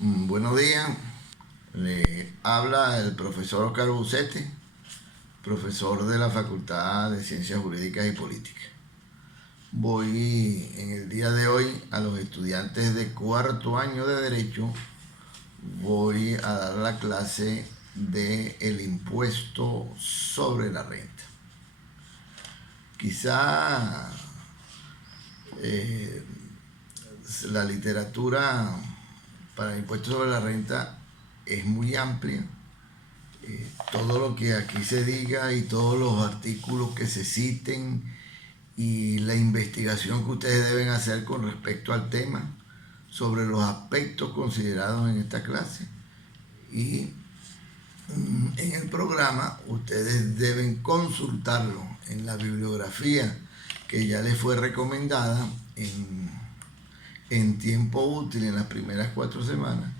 Buenos días, le habla el profesor Oscar Bucete, profesor de la Facultad de Ciencias Jurídicas y Políticas. Voy en el día de hoy a los estudiantes de cuarto año de Derecho, voy a dar la clase de el impuesto sobre la renta. Quizá la literatura para el impuesto sobre la renta es muy amplia. Todo lo que aquí se diga y todos los artículos que se citen y la investigación que ustedes deben hacer con respecto al tema sobre los aspectos considerados en esta clase. Y en el programa ustedes deben consultarlo en la bibliografía que ya les fue recomendada en tiempo útil en las primeras 4 semanas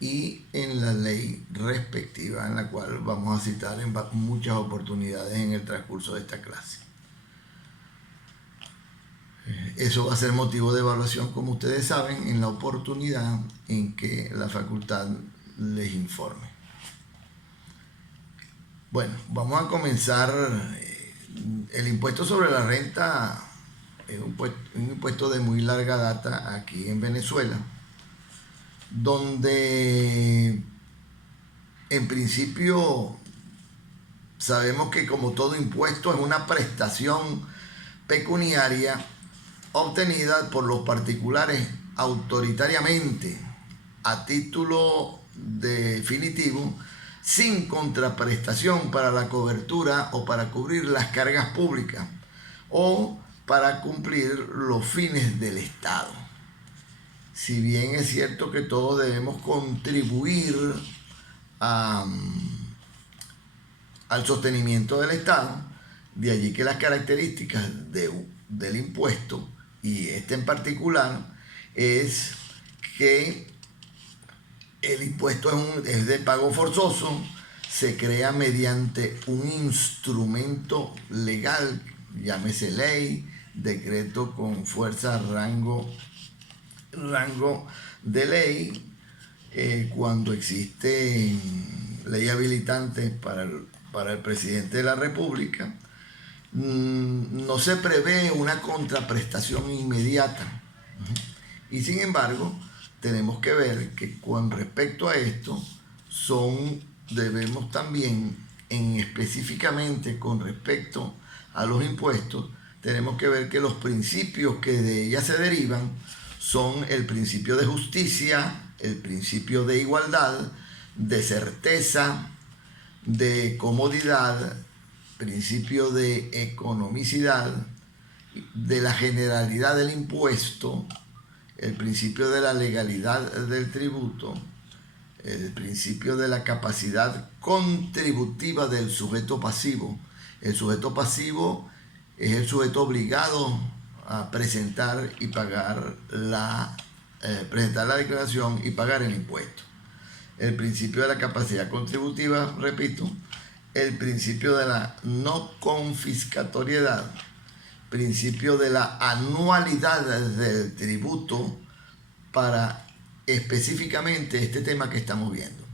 y en la ley respectiva, en la cual vamos a citar en muchas oportunidades en el transcurso de esta clase. Eso va a ser motivo de evaluación, como ustedes saben, en la oportunidad en que la facultad les informe. Bueno, vamos a comenzar. El impuesto sobre la renta es un impuesto de muy larga data aquí en Venezuela, donde en principio sabemos que, como todo impuesto, es una prestación pecuniaria obtenida por los particulares autoritariamente a título definitivo, sin contraprestación para la cobertura o para cubrir las cargas públicas o para cumplir los fines del Estado. Si bien es cierto que todos debemos contribuir al sostenimiento del Estado, de allí que las características del impuesto, y este en particular, es que el impuesto es de pago forzoso, se crea mediante un instrumento legal, llámese ley, decreto con fuerza, rango de ley, cuando existe ley habilitante para el presidente de la República. No se prevé una contraprestación inmediata. Y sin embargo, tenemos que ver que con respecto a esto, debemos también, específicamente con respecto a los impuestos, tenemos que ver que los principios que de ella se derivan son el principio de justicia, el principio de igualdad, de certeza, de comodidad, principio de economicidad, de la generalidad del impuesto, el principio de la legalidad del tributo, el principio de la capacidad contributiva del sujeto pasivo. El sujeto pasivo es el sujeto obligado a presentar y pagar presentar la declaración y pagar el impuesto. El principio de la capacidad contributiva, repito, el principio de la no confiscatoriedad, principio de la anualidad del tributo para específicamente este tema que estamos viendo.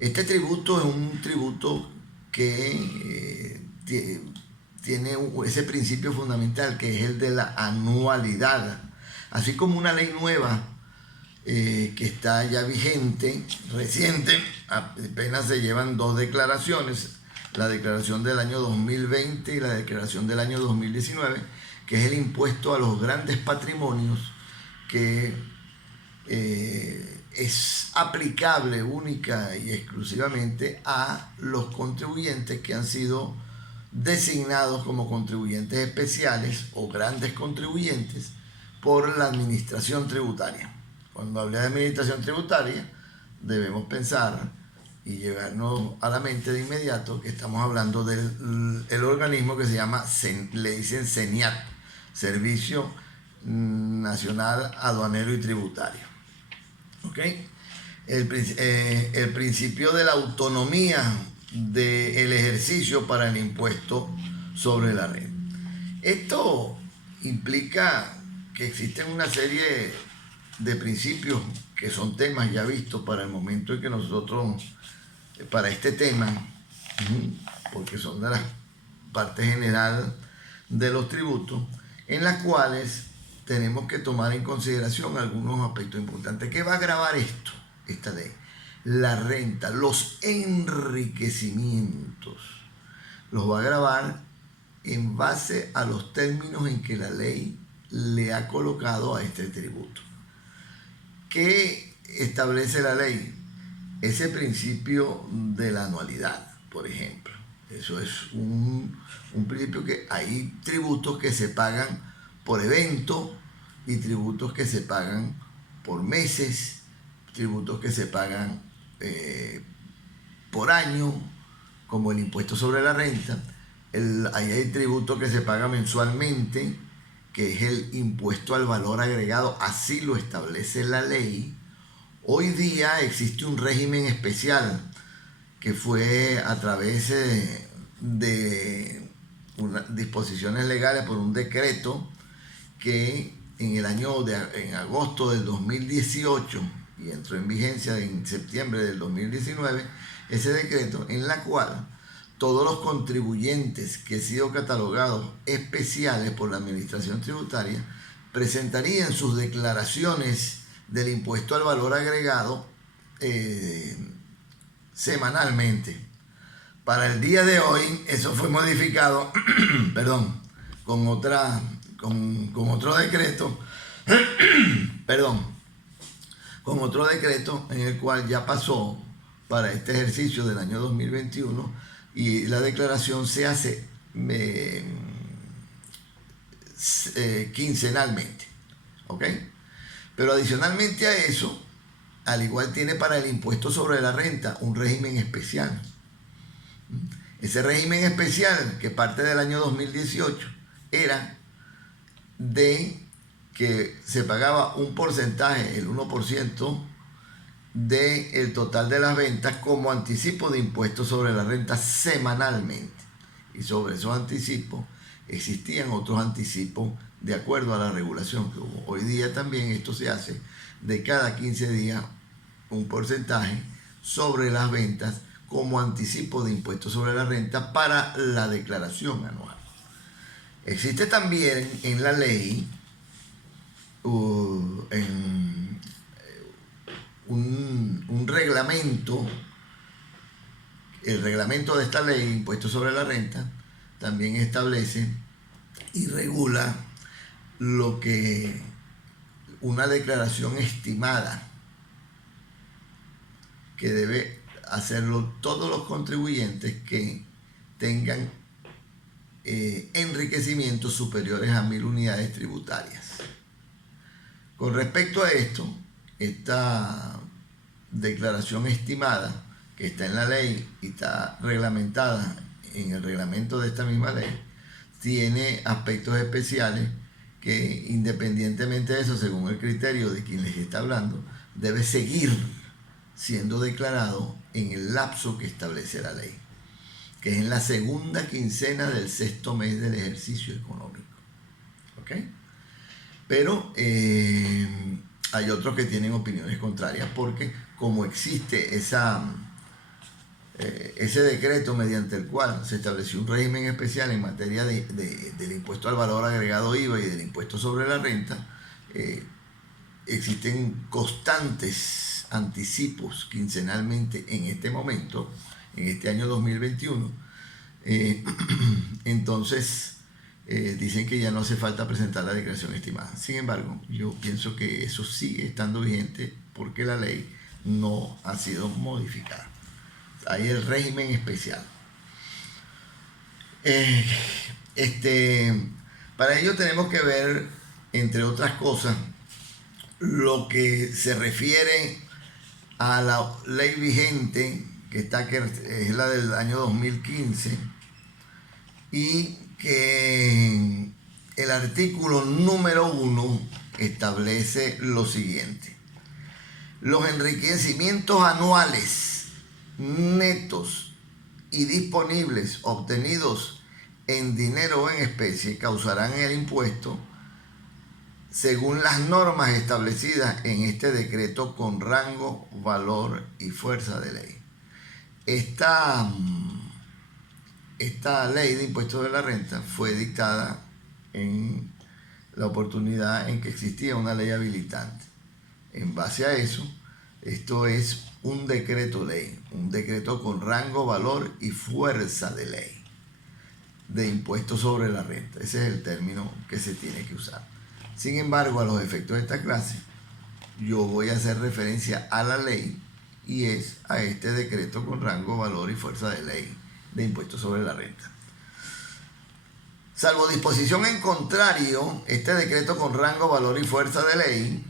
Este tributo es un tributo que tiene ese principio fundamental, que es el de la anualidad, así como una ley nueva que está ya vigente, reciente, apenas se llevan 2 declaraciones, la declaración del año 2020 y la declaración del año 2019, que es el impuesto a los grandes patrimonios, que es aplicable única y exclusivamente a los contribuyentes que han sido designados como contribuyentes especiales o grandes contribuyentes por la administración tributaria. Cuando hablé de administración tributaria, debemos pensar y llegarnos a la mente de inmediato que estamos hablando del organismo que se llama, le dicen CENIAT, Servicio Nacional Aduanero y Tributario. ¿Ok? El principio de la autonomía del ejercicio para el impuesto sobre la renta. Esto implica que existen una serie de principios que son temas ya vistos para el momento en que nosotros, para este tema, porque son de la parte general de los tributos, en las cuales tenemos que tomar en consideración algunos aspectos importantes. ¿Qué va a gravar esto? Esta ley. La renta, los enriquecimientos, los va a gravar en base a los términos en que la ley le ha colocado a este tributo. ¿Qué establece la ley? Ese principio de la anualidad, por ejemplo. Eso es un principio que hay tributos que se pagan por evento y tributos que se pagan por meses, tributos que se pagan por año, como el impuesto sobre la renta. Ahí hay tributo que se paga mensualmente, que es el impuesto al valor agregado, así lo establece la ley. Hoy día existe un régimen especial que fue a través de unas disposiciones legales por un decreto que en agosto del 2018 y entró en vigencia en septiembre del 2019, ese decreto en la cual todos los contribuyentes que han sido catalogados especiales por la Administración Tributaria presentarían sus declaraciones del impuesto al valor agregado semanalmente. Para el día de hoy eso fue modificado perdón, con otro decreto con otro decreto en el cual ya pasó para este ejercicio del año 2021 y la declaración se hace quincenalmente, ¿ok? Pero adicionalmente a eso, al igual tiene para el impuesto sobre la renta un régimen especial. Ese régimen especial, que parte del año 2018, era de que se pagaba un porcentaje, el 1%, del total de las ventas como anticipo de impuestos sobre la renta semanalmente. Y sobre esos anticipos existían otros anticipos de acuerdo a la regulación que hubo. Hoy día también esto se hace de cada 15 días un porcentaje sobre las ventas como anticipo de impuestos sobre la renta para la declaración anual. Existe también en la ley un reglamento, el reglamento de esta ley, impuesto sobre la renta, también establece y regula lo que una declaración estimada que debe hacerlo todos los contribuyentes que tengan enriquecimientos superiores a 1.000 unidades tributarias. Con respecto a esto, esta declaración estimada que está en la ley y está reglamentada en el reglamento de esta misma ley, tiene aspectos especiales que, independientemente de eso, según el criterio de quien les está hablando, debe seguir siendo declarado en el lapso que establece la ley, que es en la segunda quincena del sexto mes del ejercicio económico. ¿Ok? Pero hay otros que tienen opiniones contrarias porque como existe ese decreto mediante el cual se estableció un régimen especial en materia del impuesto al valor agregado IVA y del impuesto sobre la renta, existen constantes anticipos quincenalmente en este momento, en este año 2021. Entonces dicen que ya no hace falta presentar la declaración estimada. Sin embargo, yo pienso que eso sigue estando vigente porque la ley no ha sido modificada. Hay el régimen especial. Para ello tenemos que ver, entre otras cosas, lo que se refiere a la ley vigente que es la del año 2015 y que el artículo número 1 establece lo siguiente: los enriquecimientos anuales netos y disponibles obtenidos en dinero o en especie causarán el impuesto según las normas establecidas en este decreto con rango, valor y fuerza de ley. Esta ley de impuestos de la renta fue dictada en la oportunidad en que existía una ley habilitante. En base a eso, esto es un decreto ley, un decreto con rango, valor y fuerza de ley de impuestos sobre la renta. Ese es el término que se tiene que usar. Sin embargo, a los efectos de esta clase, yo voy a hacer referencia a la ley y es a este decreto con rango, valor y fuerza de ley de impuestos sobre la renta. Salvo disposición en contrario, este decreto con rango, valor y fuerza de ley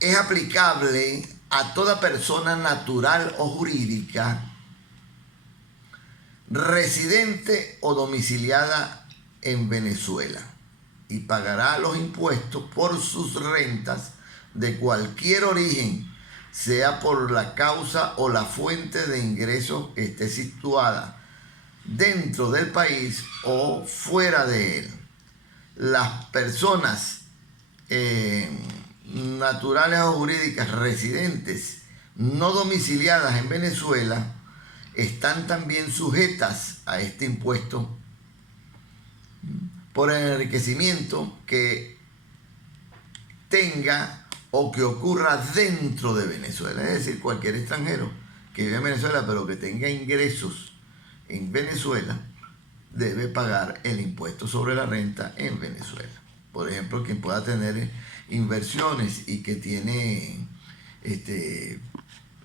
es aplicable a toda persona natural o jurídica residente o domiciliada en Venezuela y pagará los impuestos por sus rentas de cualquier origen, sea por la causa o la fuente de ingresos que esté situada dentro del país o fuera de él. Las personas naturales o jurídicas residentes no domiciliadas en Venezuela están también sujetas a este impuesto por el enriquecimiento que tenga o que ocurra dentro de Venezuela. Es decir, cualquier extranjero que vive en Venezuela pero que tenga ingresos en Venezuela debe pagar el impuesto sobre la renta en Venezuela. Por ejemplo, quien pueda tener inversiones y que tiene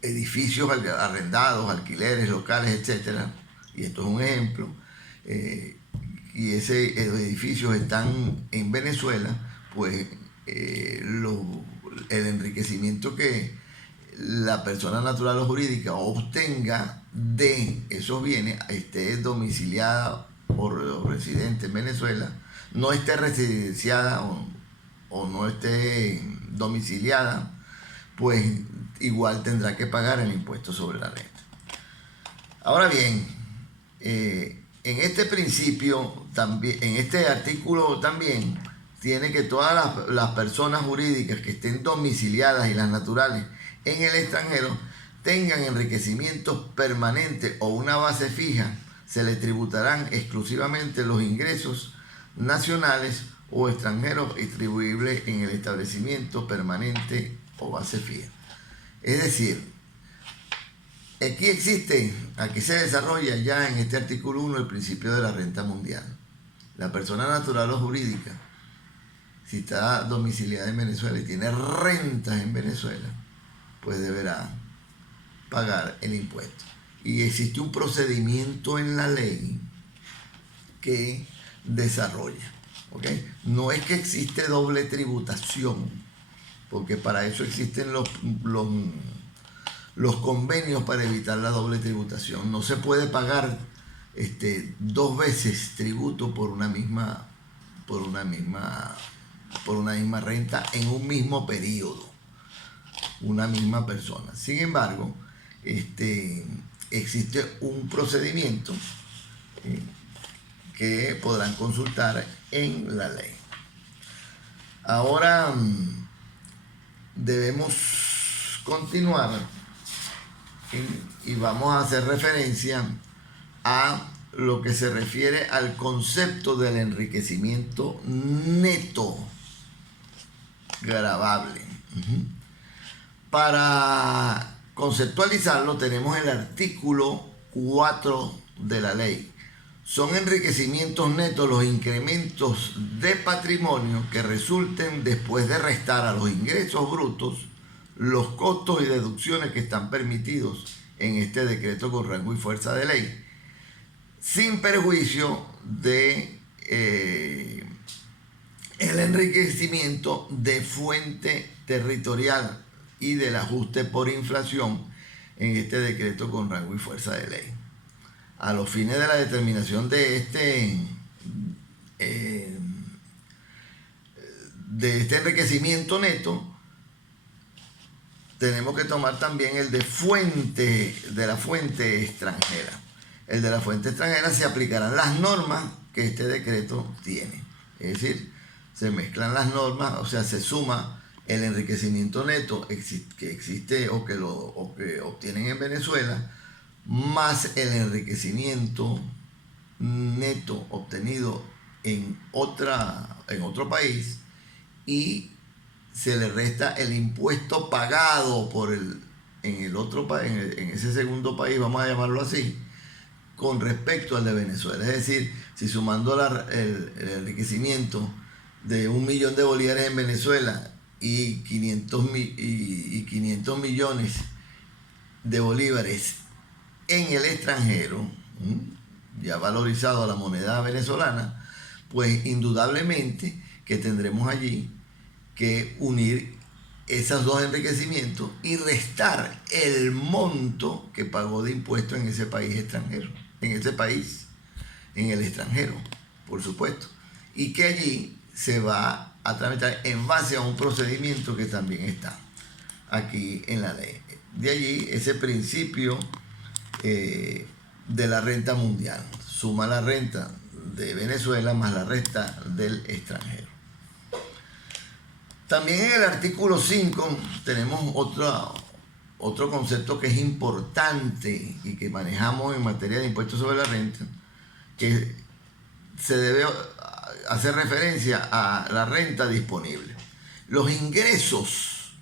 edificios arrendados, alquileres, locales, etcétera, y esto es un ejemplo, y esos edificios están en Venezuela, pues el enriquecimiento que la persona natural o jurídica obtenga de esos bienes, esté domiciliada o residente en Venezuela, no esté residenciada o no esté domiciliada, pues igual tendrá que pagar el impuesto sobre la renta. Ahora bien, en este principio, también, en este artículo también, tiene que todas las personas jurídicas que estén domiciliadas y las naturales en el extranjero tengan enriquecimientos permanentes o una base fija, se le tributarán exclusivamente los ingresos nacionales o extranjeros distribuibles en el establecimiento permanente o base fija. Es decir, aquí se desarrolla ya en este artículo 1 el principio de la renta mundial. La persona natural o jurídica, si está domiciliada en Venezuela y tiene rentas en Venezuela, pues deberá pagar el impuesto. Y existe un procedimiento en la ley que desarrolla. ¿Okay? No es que existe doble tributación, porque para eso existen los convenios para evitar la doble tributación. No se puede pagar dos veces tributo por una misma renta en un mismo periodo, una misma persona. Sin embargo, existe un procedimiento que podrán consultar en la ley. Ahora debemos continuar y vamos a hacer referencia a lo que se refiere al concepto del enriquecimiento neto gravable. Para conceptualizarlo tenemos el artículo 4 de la ley. Son enriquecimientos netos los incrementos de patrimonio que resulten después de restar a los ingresos brutos los costos y deducciones que están permitidos en este decreto con rango y fuerza de ley, sin perjuicio de el enriquecimiento de fuente territorial y del ajuste por inflación en este decreto con rango y fuerza de ley. A los fines de la determinación de este enriquecimiento neto, tenemos que tomar también el de la fuente extranjera. El de la fuente extranjera se aplicarán las normas que este decreto tiene. Es decir, se mezclan las normas, o sea, se suma el enriquecimiento neto que existe o que obtienen en Venezuela, más el enriquecimiento neto obtenido en otro país, y se le resta el impuesto pagado en el otro país, en ese segundo país, vamos a llamarlo así, con respecto al de Venezuela. Es decir, si sumando el enriquecimiento de 1 millón de bolívares en Venezuela y 500 millones de bolívares en el extranjero, ya valorizado a la moneda venezolana, pues indudablemente que tendremos allí que unir esos dos enriquecimientos y restar el monto que pagó de impuestos en ese país extranjero, en el extranjero, por supuesto, y que allí se va a tramitar en base a un procedimiento que también está aquí en la ley. De allí ese principio de la renta mundial. Suma la renta de Venezuela más la renta del extranjero. También en el artículo 5 tenemos otro concepto que es importante y que manejamos en materia de impuestos sobre la renta, que se debe hacer referencia a la renta disponible. Los ingresos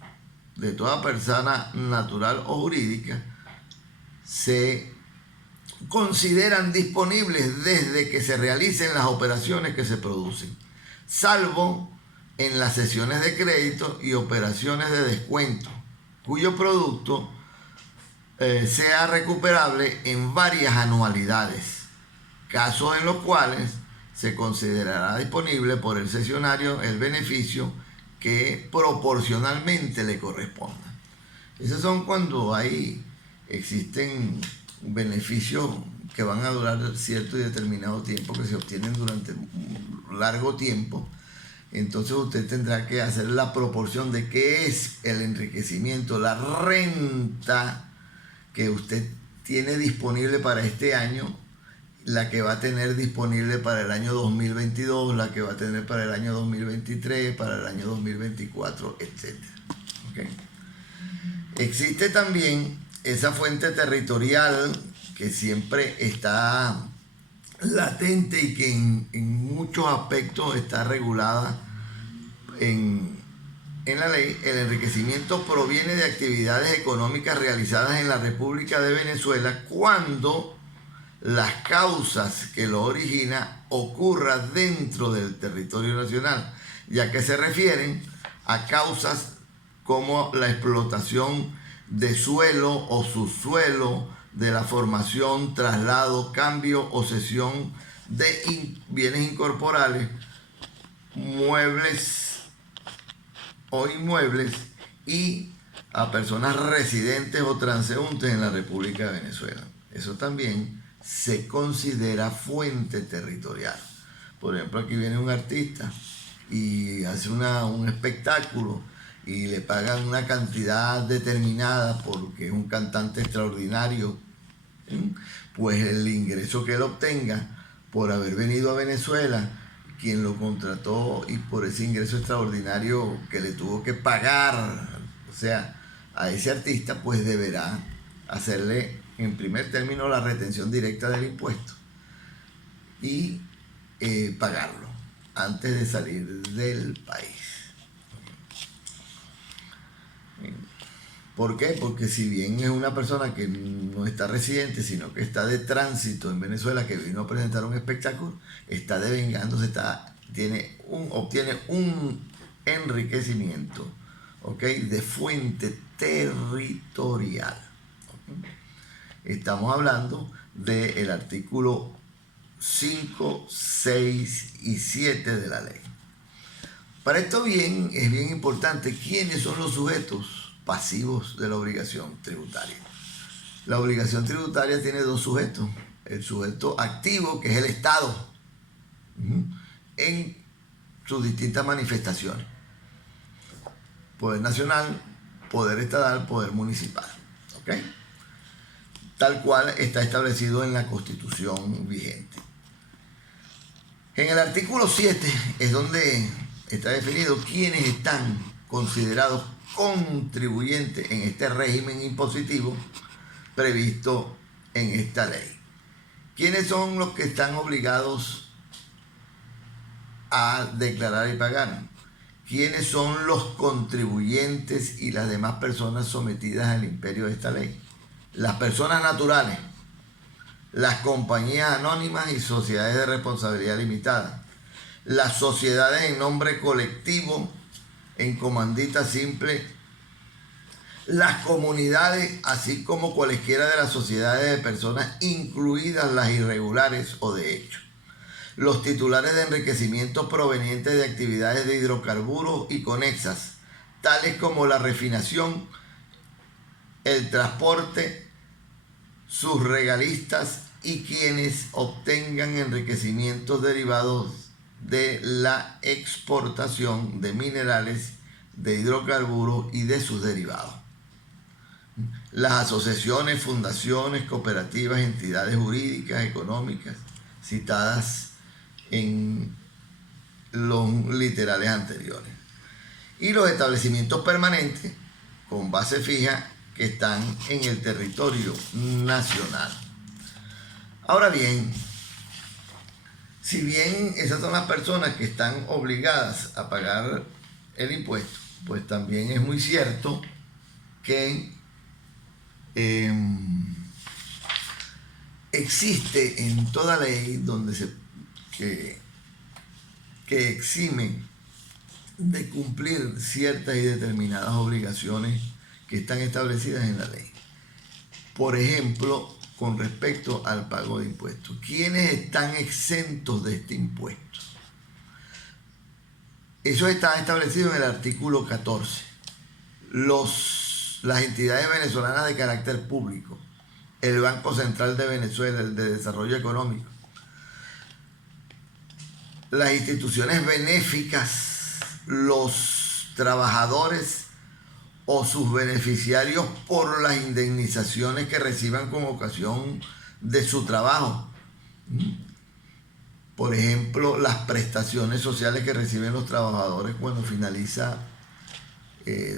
de toda persona natural o jurídica se consideran disponibles desde que se realicen las operaciones que se producen, salvo en las cesiones de crédito y operaciones de descuento, cuyo producto sea recuperable en varias anualidades, casos en los cuales se considerará disponible por el cesionario el beneficio que proporcionalmente le corresponda. Esos son cuando existen beneficios que van a durar cierto y determinado tiempo, que se obtienen durante un largo tiempo. Entonces usted tendrá que hacer la proporción de qué es el enriquecimiento, la renta que usted tiene disponible para este año, la que va a tener disponible para el año 2022, la que va a tener para el año 2023, para el año 2024, etc. ¿Okay? Existe también esa fuente territorial que siempre está latente y que en muchos aspectos está regulada en la ley. El enriquecimiento proviene de actividades económicas realizadas en la República de Venezuela cuando las causas que lo origina ocurran dentro del territorio nacional, ya que se refieren a causas como la explotación de suelo o subsuelo, de la formación, traslado, cambio o cesión de bienes incorporales, muebles o inmuebles, y a personas residentes o transeúntes en la República de Venezuela. Eso también se considera fuente territorial. Por ejemplo, aquí viene un artista y hace un espectáculo y le pagan una cantidad determinada porque es un cantante extraordinario, pues el ingreso que él obtenga por haber venido a Venezuela, quien lo contrató, y por ese ingreso extraordinario que le tuvo que pagar, o sea, a ese artista, pues deberá hacerle en primer término la retención directa del impuesto y pagarlo antes de salir del país. ¿Por qué? Porque si bien es una persona que no está residente, sino que está de tránsito en Venezuela, que vino a presentar un espectáculo, está devengándose, obtiene un enriquecimiento, ¿ok?, de fuente territorial. ¿Okay? Estamos hablando del artículo 5, 6 y 7 de la ley. Para esto es bien importante quiénes son los sujetos pasivos de la obligación tributaria. La obligación tributaria tiene dos sujetos. El sujeto activo, que es el Estado, en sus distintas manifestaciones: poder nacional, poder estatal, poder municipal. ¿Ok? Tal cual está establecido en la Constitución vigente. En el artículo 7 es donde está definido quiénes están considerados contribuyentes en este régimen impositivo previsto en esta ley. ¿Quiénes son los que están obligados a declarar y pagar? ¿Quiénes son los contribuyentes y las demás personas sometidas al imperio de esta ley? Las personas naturales, las compañías anónimas y sociedades de responsabilidad limitada, las sociedades en nombre colectivo, en comandita simple, las comunidades, así como cualesquiera de las sociedades de personas, incluidas las irregulares o de hecho, los titulares de enriquecimiento provenientes de actividades de hidrocarburos y conexas, tales como la refinación, el transporte, sus regalistas y quienes obtengan enriquecimientos derivados de la exportación de minerales, de hidrocarburos y de sus derivados. Las asociaciones, fundaciones, cooperativas, entidades jurídicas, económicas, citadas en los literales anteriores. Y los establecimientos permanentes con base fija que están en el territorio nacional. Ahora bien, si bien esas son las personas que están obligadas a pagar el impuesto, pues también es muy cierto que existe en toda ley donde que exime de cumplir ciertas y determinadas obligaciones que están establecidas en la ley. Por ejemplo, con respecto al pago de impuestos. ¿Quiénes están exentos de este impuesto? Eso está establecido en el artículo 14. Las entidades venezolanas de carácter público, el Banco Central de Venezuela, el de Desarrollo Económico, las instituciones benéficas, los trabajadores o sus beneficiarios por las indemnizaciones que reciban con ocasión de su trabajo. Por ejemplo, las prestaciones sociales que reciben los trabajadores cuando finaliza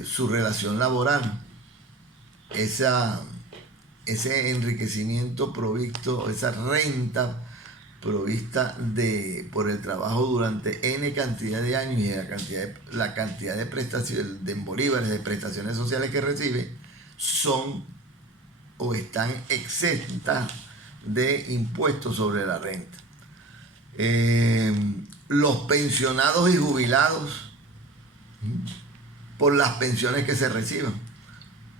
su relación laboral. Ese enriquecimiento provisto, esa renta provista por el trabajo durante N cantidad de años y la cantidad de prestaciones, de bolívares, de prestaciones sociales que recibe, son o están exentas de impuestos sobre la renta. Los pensionados y jubilados por las pensiones que se reciban.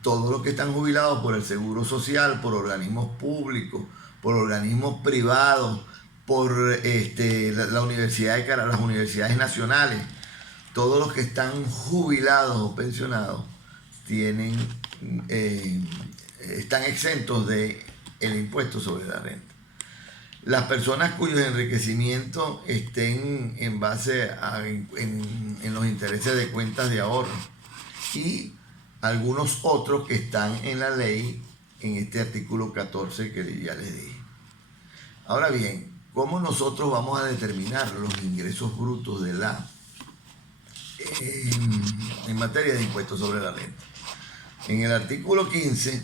Todos los que están jubilados por el Seguro Social, por organismos públicos, por organismos privados, por la Universidad de Caracas, las universidades nacionales, todos los que están jubilados o pensionados están exentos del impuesto sobre la renta. Las personas cuyos enriquecimientos estén en base en los intereses de cuentas de ahorro y algunos otros que están en la ley en este artículo 14 que ya les dije. Ahora bien, ¿cómo nosotros vamos a determinar los ingresos brutos de en materia de impuestos sobre la renta? En el artículo 15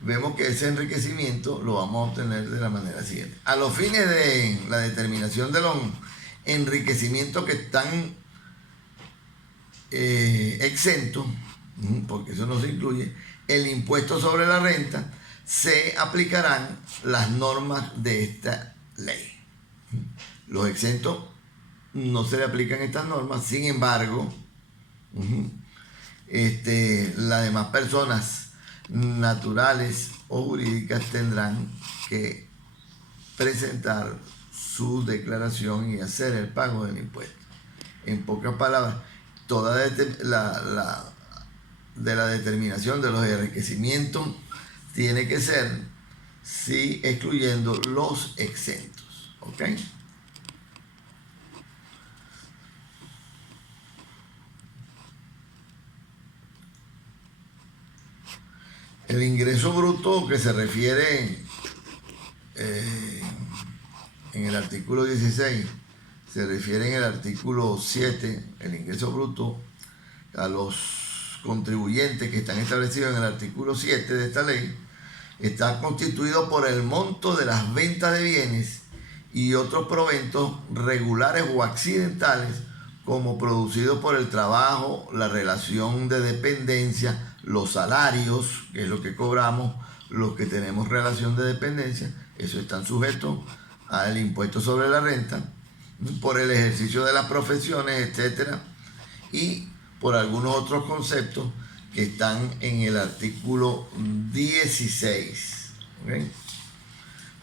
vemos que ese enriquecimiento lo vamos a obtener de la manera siguiente. A los fines de la determinación de los enriquecimientos que están exentos, porque eso no se incluye, el impuesto sobre la renta, se aplicarán las normas de esta ley. Los exentos no se le aplican estas normas, sin embargo, las demás personas naturales o jurídicas tendrán que presentar su declaración y hacer el pago del impuesto. En pocas palabras, toda la determinación de los enriquecimientos tiene que ser, sí, excluyendo los exentos. ¿Ok? El ingreso bruto que se refiere en el artículo 16 se refiere en el artículo 7, el ingreso bruto, a los contribuyentes que están establecidos en el artículo 7 de esta ley, está constituido por el monto de las ventas de bienes y otros proventos regulares o accidentales como producidos por el trabajo, la relación de dependencia, los salarios, que es lo que cobramos los que tenemos relación de dependencia, eso están sujetos al impuesto sobre la renta, por el ejercicio de las profesiones, etcétera, y por algunos otros conceptos que están en el artículo 16. ¿Okay?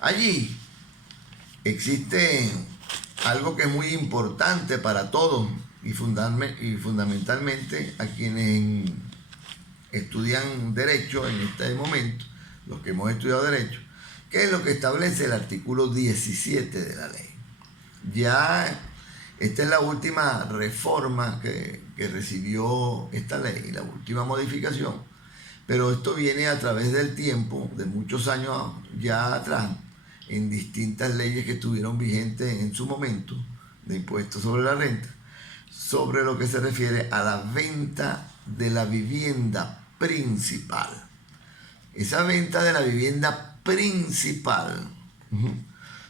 Allí existe algo que es muy importante para todos y fundamentalmente a quienes estudian Derecho en este momento, los que hemos estudiado Derecho, que es lo que establece el artículo 17 de la ley. Ya esta es la última reforma que recibió esta ley, la última modificación, pero esto viene a través del tiempo, de muchos años ya atrás, en distintas leyes que estuvieron vigentes en su momento de impuestos sobre la renta, sobre lo que se refiere a la venta de la vivienda principal. Esa venta de la vivienda principal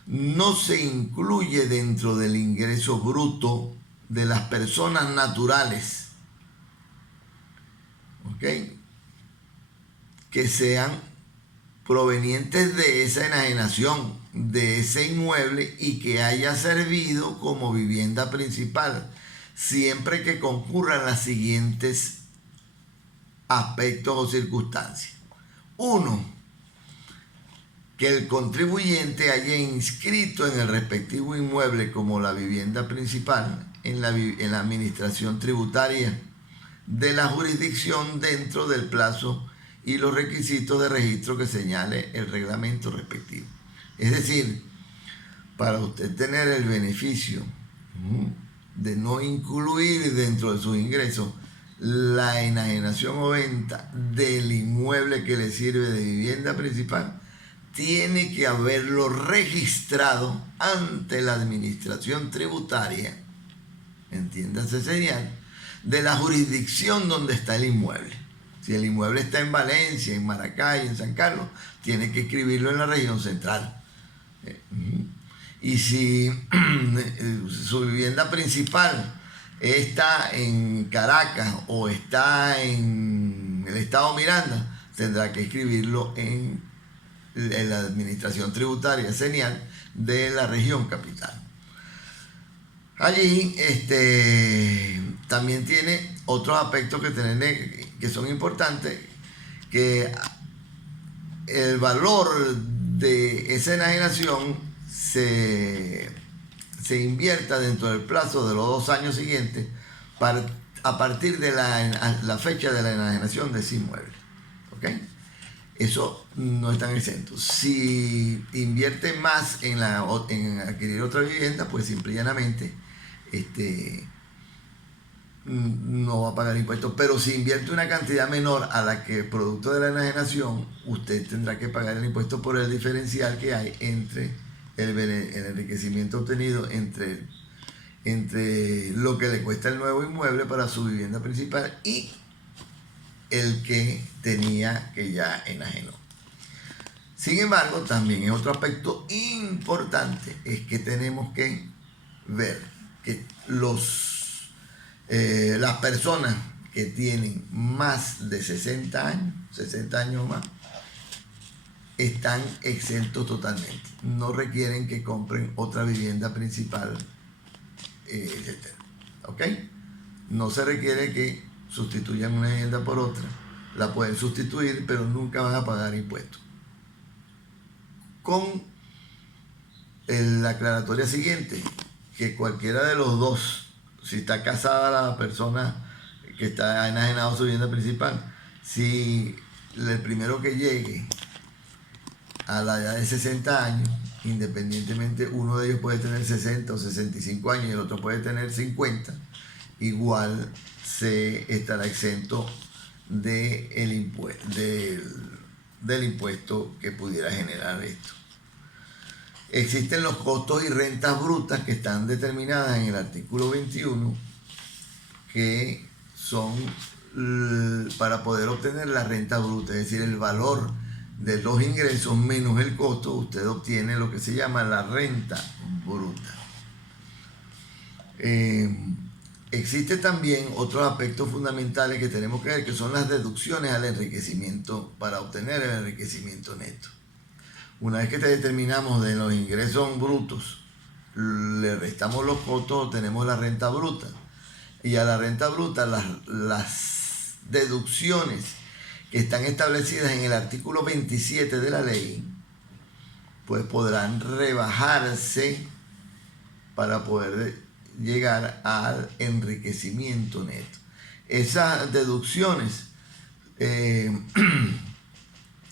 no se incluye dentro del ingreso bruto de las personas naturales, ¿ok?, que sean provenientes de esa enajenación, de ese inmueble y que haya servido como vivienda principal, siempre que concurran las siguientes aspectos o circunstancias. Uno, que el contribuyente haya inscrito en el respectivo inmueble como la vivienda principal en la administración tributaria de la jurisdicción dentro del plazo y los requisitos de registro que señale el reglamento respectivo. Es decir, para usted tener el beneficio de no incluir dentro de sus ingresos la enajenación o venta del inmueble que le sirve de vivienda principal, tiene que haberlo registrado ante la administración tributaria, entiéndase señal, de la jurisdicción donde está el inmueble. Si el inmueble está en Valencia, en Maracay, en San Carlos, tiene que escribirlo en la región central. Y si su vivienda principal está en Caracas o está en el estado Miranda, tendrá que escribirlo en la administración tributaria señal de la región capital. Allí también tiene otros aspectos que son importantes, que el valor de esa enajenación se invierta dentro del plazo de los 2 años siguientes a partir de la fecha de la enajenación de ese inmueble. ¿Okay? Eso no están exentos. Si invierte más en adquirir otra vivienda, pues simple y llanamente no va a pagar impuestos. Pero si invierte una cantidad menor a la que producto de la enajenación, usted tendrá que pagar el impuesto por el diferencial que hay entre el enriquecimiento obtenido entre lo que le cuesta el nuevo inmueble para su vivienda principal y el que tenía, que ya enajenó. Sin embargo, también es otro aspecto importante, es que tenemos que ver que las personas que tienen más de 60 años o más, están exentos totalmente. No requieren que compren otra vivienda principal, etc. ¿Ok? No se requiere que sustituyan una vivienda por otra. La pueden sustituir, pero nunca van a pagar impuestos. Con la aclaratoria siguiente, que cualquiera de los dos, si está casada la persona que está enajenado su vivienda principal, si el primero que llegue a la edad de 60 años, independientemente, uno de ellos puede tener 60 o 65 años y el otro puede tener 50, igual se estará exento del impuesto que pudiera generar esto. Existen los costos y rentas brutas que están determinadas en el artículo 21, que son para poder obtener la renta bruta, es decir, el valor de los ingresos menos el costo, usted obtiene lo que se llama la renta bruta. Existen también otros aspectos fundamentales que tenemos que ver, que son las deducciones al enriquecimiento para obtener el enriquecimiento neto. Una vez que determinamos de los ingresos brutos, le restamos los costos, obtenemos la renta bruta. Y a la renta bruta las deducciones que están establecidas en el artículo 27 de la ley, pues podrán rebajarse para poder llegar al enriquecimiento neto. Esas deducciones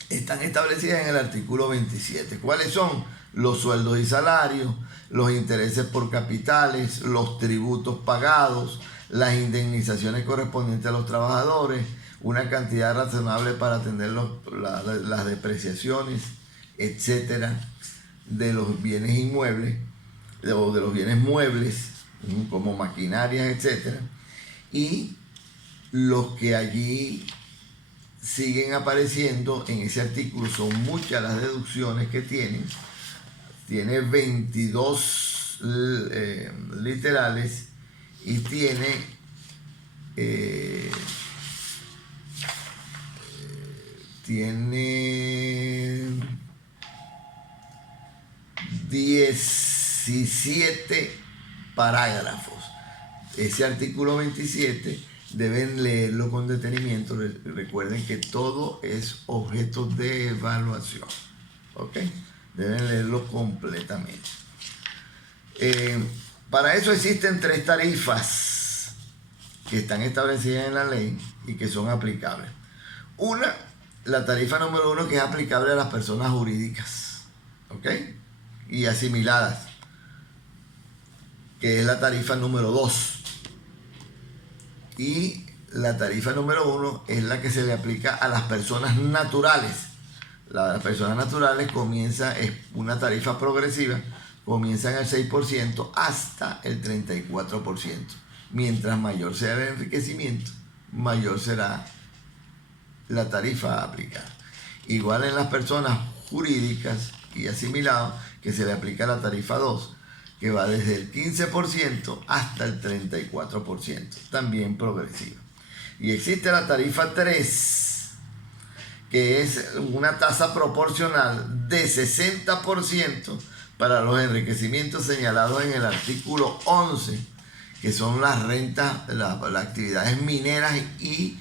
están establecidas en el artículo 27. ¿Cuáles son? Los sueldos y salarios, los intereses por capitales, los tributos pagados, las indemnizaciones correspondientes a los trabajadores, una cantidad razonable para atender las depreciaciones, etcétera, de los bienes inmuebles o de los bienes muebles, como maquinarias, etcétera, y los que allí siguen apareciendo en ese artículo son muchas las deducciones que tiene 22 literales y tiene tiene 17 parágrafos. Ese artículo 27 deben leerlo con detenimiento. Recuerden que todo es objeto de evaluación. ¿Ok? Deben leerlo completamente. Para eso existen 3 tarifas que están establecidas en la ley y que son aplicables. Una, la tarifa número 1, que es aplicable a las personas jurídicas, ¿ok? Y asimiladas, que es la tarifa número 2. Y la tarifa número 1 es la que se le aplica a las personas naturales. Las personas naturales es una tarifa progresiva, comienza en el 6% hasta el 34%. Mientras mayor sea el enriquecimiento, mayor será la tarifa aplicada. Igual en las personas jurídicas y asimilados, que se le aplica la tarifa 2, que va desde el 15% hasta el 34%, también progresiva. Y existe la tarifa 3, que es una tasa proporcional de 60% para los enriquecimientos señalados en el artículo 11, que son las rentas, las actividades mineras y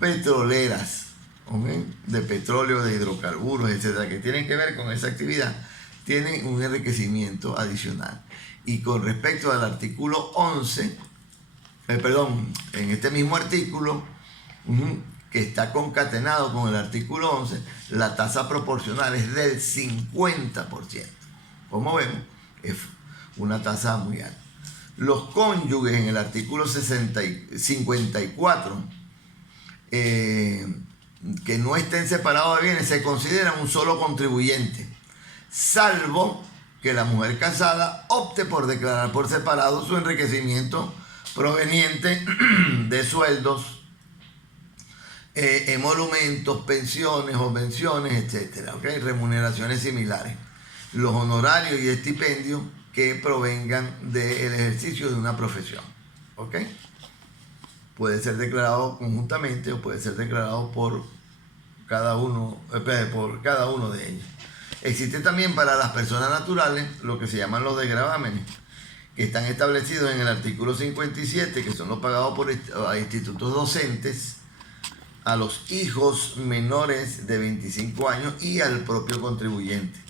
petroleras, ¿okay? De petróleo, de hidrocarburos, etcétera, que tienen que ver con esa actividad, tienen un enriquecimiento adicional. Y con respecto al artículo 11, en este mismo artículo, que está concatenado con el artículo 11, la tasa proporcional es del 50%. Como vemos, es una tasa muy alta. Los cónyuges en el artículo 54, que no estén separados de bienes, se consideran un solo contribuyente, salvo que la mujer casada opte por declarar por separado su enriquecimiento proveniente de sueldos, emolumentos, pensiones, obvenciones, etcétera, ¿okay? Remuneraciones similares, los honorarios y estipendios que provengan del ejercicio de una profesión, ¿ok? Puede ser declarado conjuntamente o puede ser declarado por cada uno de ellos. Existe también para las personas naturales lo que se llaman los desgravámenes, que están establecidos en el artículo 57, que son los pagados por institutos docentes, a los hijos menores de 25 años y al propio contribuyente.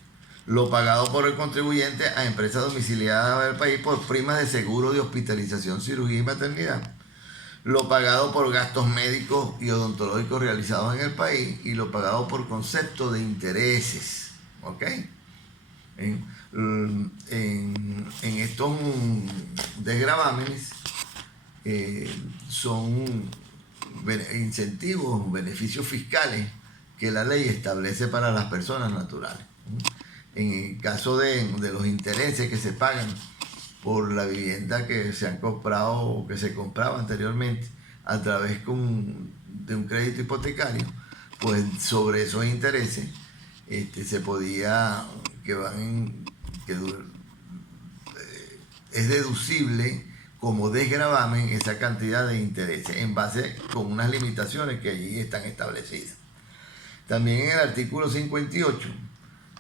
Lo pagado por el contribuyente a empresas domiciliadas del país por primas de seguro de hospitalización, cirugía y maternidad. Lo pagado por gastos médicos y odontológicos realizados en el país y lo pagado por concepto de intereses. ¿Ok? En estos desgravámenes son incentivos, beneficios fiscales que la ley establece para las personas naturales. En el caso de los intereses que se pagan por la vivienda que se han comprado o que se compraba anteriormente a través de un crédito hipotecario, pues sobre esos intereses se podía, es deducible como desgravamen esa cantidad de intereses en base con unas limitaciones que allí están establecidas. También en el artículo 58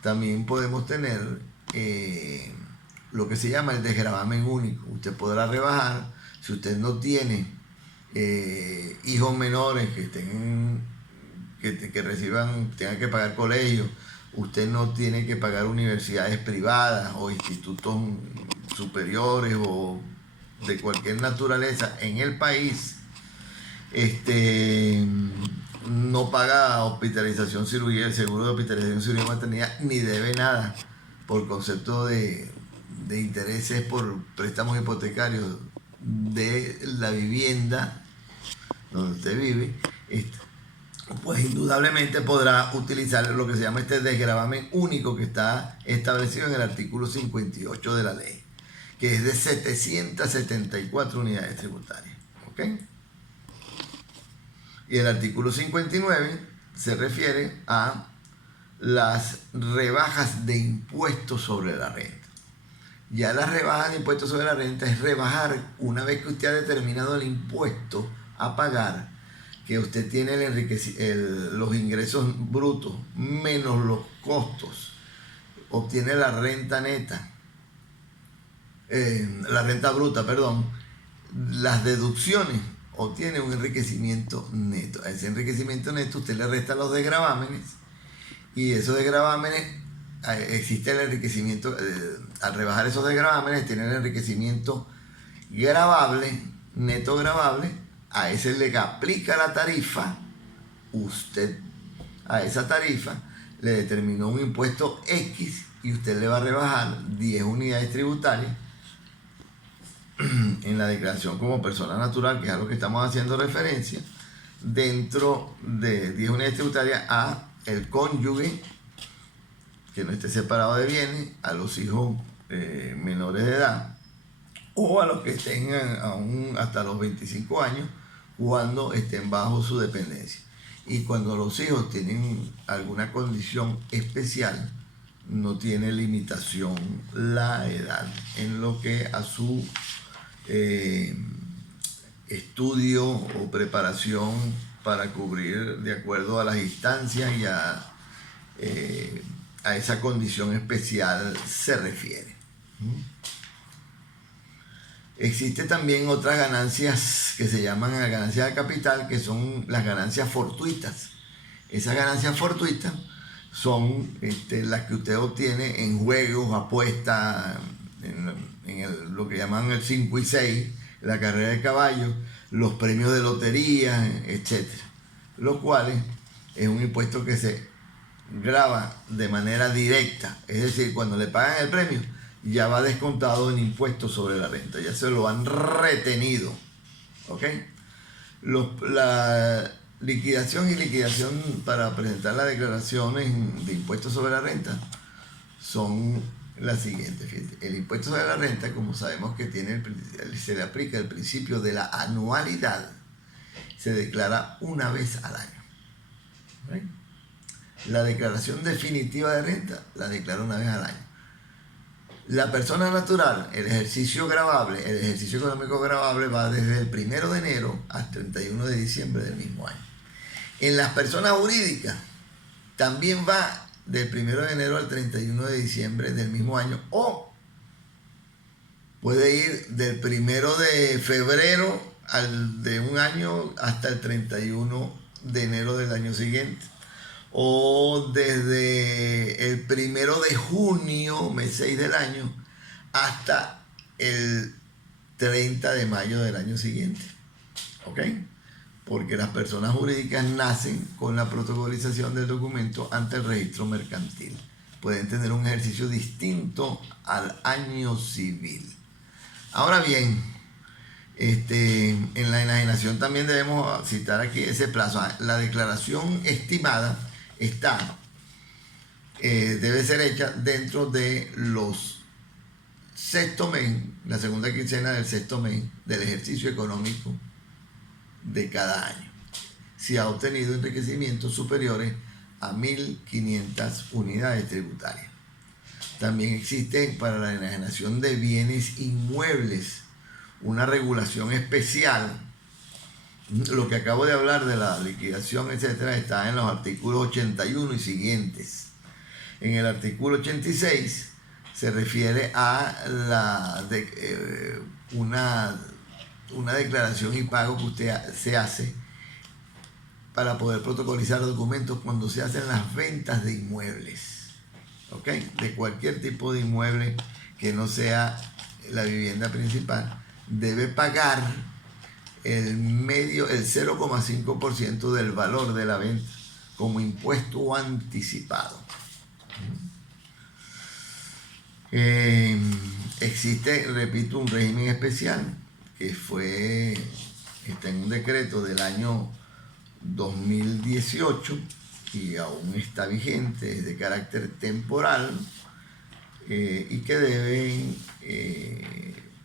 también podemos tener lo que se llama el desgravamen único. Usted podrá rebajar si usted no tiene hijos menores que tengan que pagar colegios, usted no tiene que pagar universidades privadas o institutos superiores o de cualquier naturaleza en el país, no paga hospitalización, cirugía, el seguro de hospitalización, cirugía y maternidad, ni debe nada por concepto de intereses por préstamos hipotecarios de la vivienda donde usted vive, pues indudablemente podrá utilizar lo que se llama este desgravamen único que está establecido en el artículo 58 de la ley, que es de 774 unidades tributarias. ¿Ok? Y el artículo 59 se refiere a las rebajas de impuestos sobre la renta. Ya las rebajas de impuestos sobre la renta es rebajar, una vez que usted ha determinado el impuesto a pagar, que usted tiene los ingresos brutos menos los costos, obtiene la renta neta, la renta bruta, perdón, las deducciones, obtiene un enriquecimiento neto. A ese enriquecimiento neto usted le resta los desgravámenes, y esos desgravámenes, existe el enriquecimiento, al rebajar esos desgravámenes tiene el enriquecimiento gravable, neto gravable. A ese le aplica la tarifa, usted a esa tarifa le determinó un impuesto X y usted le va a rebajar 10 unidades tributarias en la declaración como persona natural, que es a lo que estamos haciendo referencia, dentro de 10 unidades tributarias a el cónyuge que no esté separado de bienes, a los hijos menores de edad o a los que tengan aún hasta los 25 años cuando estén bajo su dependencia. Y cuando los hijos tienen alguna condición especial, no tiene limitación la edad en lo que a su estudio o preparación para cubrir de acuerdo a las instancias y a esa condición especial se refiere. Existe también otras ganancias que se llaman ganancias de capital, que son las ganancias fortuitas. Esas ganancias fortuitas son las que usted obtiene en juegos, apuestas, en lo que llaman el 5 y 6, la carrera de caballos, los premios de lotería, etc. Los cuales es un impuesto que se grava de manera directa, es decir, cuando le pagan el premio ya va descontado en impuestos sobre la renta, ya se lo han retenido. ¿Ok? La liquidación y liquidación para presentar las declaraciones de impuestos sobre la renta son las siguientes. Fíjate, el impuesto sobre la renta, como sabemos que se le aplica el principio de la anualidad, se declara una vez al año. ¿Okay? La declaración definitiva de renta la declara una vez al año. La persona natural, el ejercicio gravable, el ejercicio económico gravable va desde el 1 de enero al 31 de diciembre del mismo año. En las personas jurídicas también va del 1 de enero al 31 de diciembre del mismo año, o puede ir del 1 de febrero de un año hasta el 31 de enero del año siguiente, o desde el 1 de junio, mes 6 del año, hasta el 30 de mayo del año siguiente. ¿Ok? Porque las personas jurídicas nacen con la protocolización del documento ante el registro mercantil. Pueden tener un ejercicio distinto al año civil. Ahora bien, en la enajenación también debemos citar aquí ese plazo. La declaración estimada está debe ser hecha dentro de los sexto mes, la segunda quincena del sexto mes del ejercicio económico de cada año, si ha obtenido enriquecimientos superiores a 1.500 unidades tributarias. También existe para la enajenación de bienes inmuebles una regulación especial. Lo que acabo de hablar de la liquidación, etcétera, está en los artículos 81 y siguientes. En el artículo 86 se refiere a una declaración y pago que usted se hace para poder protocolizar documentos cuando se hacen las ventas de inmuebles, ¿ok? De cualquier tipo de inmueble que no sea la vivienda principal, debe pagar el 0,5% del valor de la venta como impuesto anticipado. Existe, repito, un régimen especial que está en un decreto del año 2018 y aún está vigente, es de carácter temporal, y que deben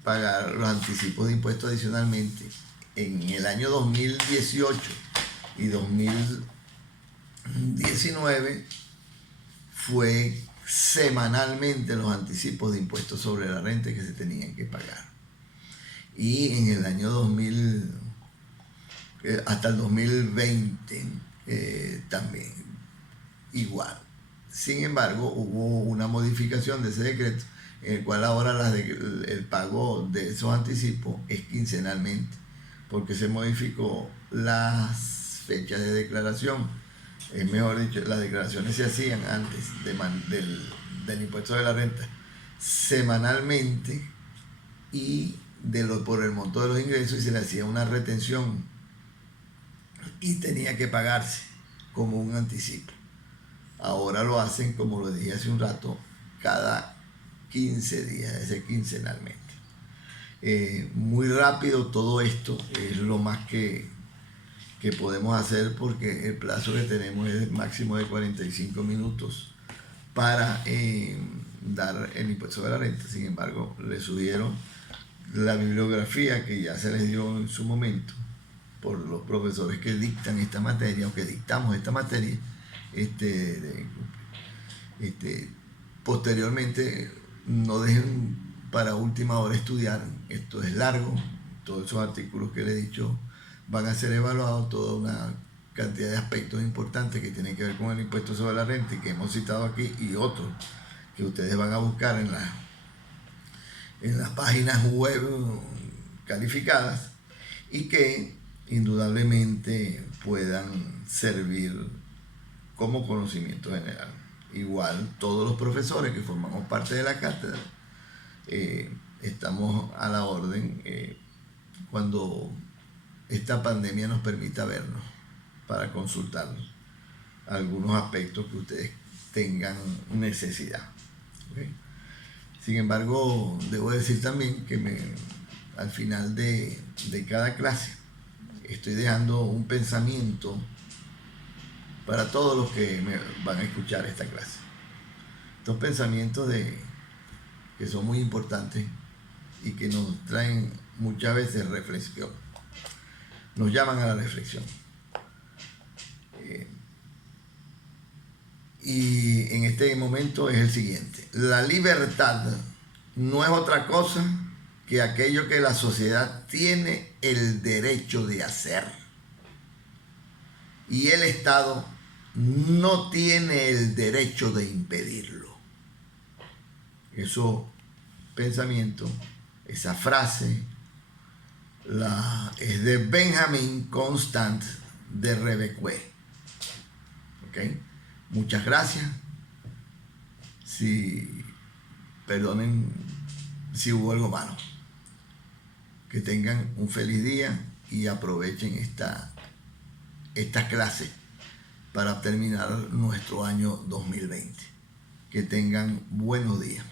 pagar los anticipos de impuestos adicionalmente. En el año 2018 y 2019 fue semanalmente los anticipos de impuestos sobre la renta que se tenían que pagar. Y en el año 2000, hasta el 2020 también igual. Sin embargo, hubo una modificación de ese decreto en el cual ahora el pago de esos anticipos es quincenalmente, porque se modificó las fechas de declaración. Es mejor dicho, las declaraciones se hacían antes del impuesto de la renta semanalmente y por el monto de los ingresos, y se le hacía una retención y tenía que pagarse como un anticipo. Ahora lo hacen, como lo dije hace un rato, cada 15 días, es decir, quincenalmente. Muy rápido todo esto, es lo más que podemos hacer, porque el plazo que tenemos es máximo de 45 minutos para dar el impuesto de la renta. Sin embargo, les sugiero la bibliografía que ya se les dio en su momento por los profesores que dictan esta materia o que dictamos esta materia. Posteriormente, no dejen para última hora estudiar. Esto es largo, todos esos artículos que les he dicho van a ser evaluados, toda una cantidad de aspectos importantes que tienen que ver con el impuesto sobre la renta y que hemos citado aquí, y otros que ustedes van a buscar en las páginas web calificadas, y que indudablemente puedan servir como conocimiento general. Igual todos los profesores que formamos parte de la cátedra estamos a la orden cuando esta pandemia nos permita vernos para consultar algunos aspectos que ustedes tengan necesidad. ¿Okay? Sin embargo, debo decir también que al final de cada clase estoy dejando un pensamiento para todos los que me van a escuchar esta clase. Estos pensamientos que son muy importantes y que nos traen muchas veces reflexión, nos llaman a la reflexión. Y en este momento es el siguiente: la libertad no es otra cosa que aquello que la sociedad tiene el derecho de hacer, y el Estado no tiene el derecho de impedirlo. Eso pensamiento, esa frase, es de Benjamin Constant de Rebecue. ¿Okay? Muchas gracias. Perdonen si hubo algo malo. Que tengan un feliz día y aprovechen esta clase para terminar nuestro año 2020. Que tengan buenos días.